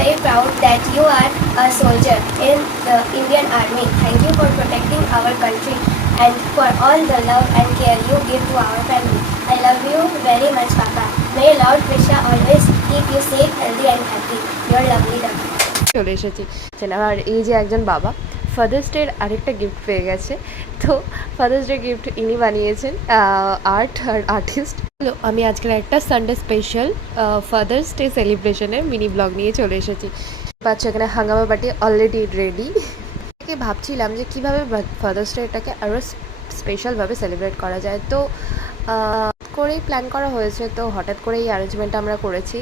very proud that you are a soldier in the Indian Army. Thank you for protecting our country and for all the love and care you give to our family. I love you very much, Papa. May Lord Krishna always keep you safe, healthy and happy. Your lovely Dama. চলে এসেছি। আর এই যে একজন বাবা father's ডের আরেকটা gift পেয়ে গেছে। তো ফাদার্স ডে গিফট ইনি বানিয়েছেন, আর্টিস্ট। আমি আজকের একটা সানডে স্পেশাল ফাদার্স ডে সেলিব্রেশনের মিনি ব্লগ নিয়ে চলে এসেছি। পাচ্ছ এখানে হাঙ্গামা পার্টি অলরেডি রেডি। ভাবছিলাম যে কীভাবে ফাদার্স ডে এটাকে আরও স্পেশালভাবে সেলিব্রেট করা যায়। তো করেই প্ল্যান করা হয়েছে। তো হঠাৎ করেই অ্যারেঞ্জমেন্ট আমরা করেছি,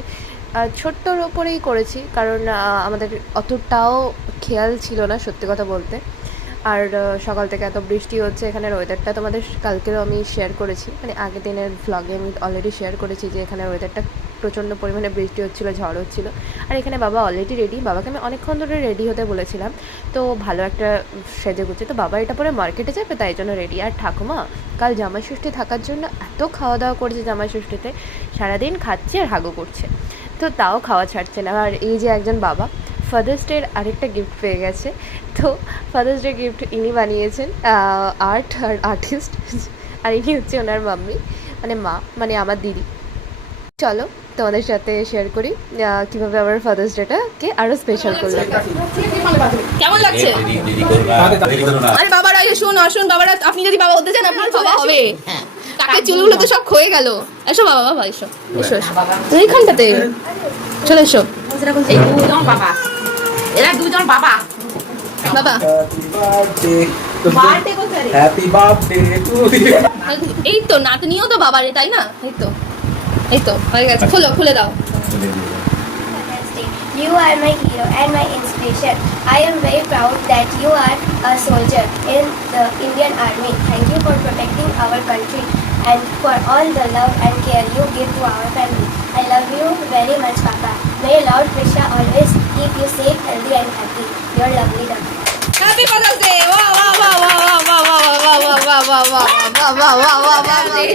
ছোট্টর ওপরেই করেছি, কারণ আমাদের অতটাও খেয়াল ছিল না সত্যি কথা বলতে। আর সকাল থেকে এত বৃষ্টি হচ্ছে, এখানের ওয়েদারটা তোমাদের কালকেরও আমি শেয়ার করেছি, মানে আগের দিনের ভ্লগে আমি অলরেডি শেয়ার করেছি যে এখানের ওয়েদারটা প্রচণ্ড পরিমাণে বৃষ্টি হচ্ছিলো, ঝড় হচ্ছিলো। আর এখানে বাবা অলরেডি রেডি। বাবাকে আমি অনেকক্ষণ ধরে রেডি হতে বলেছিলাম, তো ভালো একটা সেজে গুছে। তো বাবা এটা পরে মার্কেটে যাবে, তাই জন্য রেডি। আর ঠাকুমা কাল জামাই ষষ্ঠী থাকার জন্য এত খাওয়া দাওয়া করছে, জামাই ষষ্ঠীতে সারাদিন খাচ্ছে আর হাগু করছে, তো তাও খাওয়া ছাড়ছে না। আর এই যে একজন বাবা ফাদার্স ডের আরেকটা গিফট পেয়ে গেছে। তো ফাদার্স ডে গিফট ইনি বানিয়েছেন, আর্টিস্ট। আর ইনি হচ্ছে ওনার মাম্মি, মানে মা, মানে আমার দিদি। চলো তোমাদের সাথে শেয়ার করি কীভাবে আমার ফাদার্স ডেটাকে আরও স্পেশাল করলাম। কেমন লাগছে? আরে বাবারা শুন আসুন, বাবারা আপনি যদি বাবা হতে চান আপনি বাবা হবে। কাকে চুলগুলো তো সব ক্ষয়ে গেল। এসো বাবা, বাবা এসো এসো এইখানটাতে চলে এসো। এই দুজন বাবা, এরা দুজন বাবা। বাবা হ্যাপি বার্থডে টু ইউ। এই তো নাতনিও তো বাবারে, তাই না? এই তো হয়ে গেছে। খুলে দাও। You are my hero and my inspiration. I am very proud that you are a soldier in the Indian Army. Thank you for protecting our country and for all the love and care you give to our family. I love you very much, Papa. May Lord Krishna always keep you safe, healthy and happy. Your lovely Dama. Happy father's day! ওয়া ওয়া ওয়া ওয়া ওয়া ওয়া ওয়া ওয়া ওয়া ওয়া ওয়া ওয়া ওয়া ওয়া ওয়া।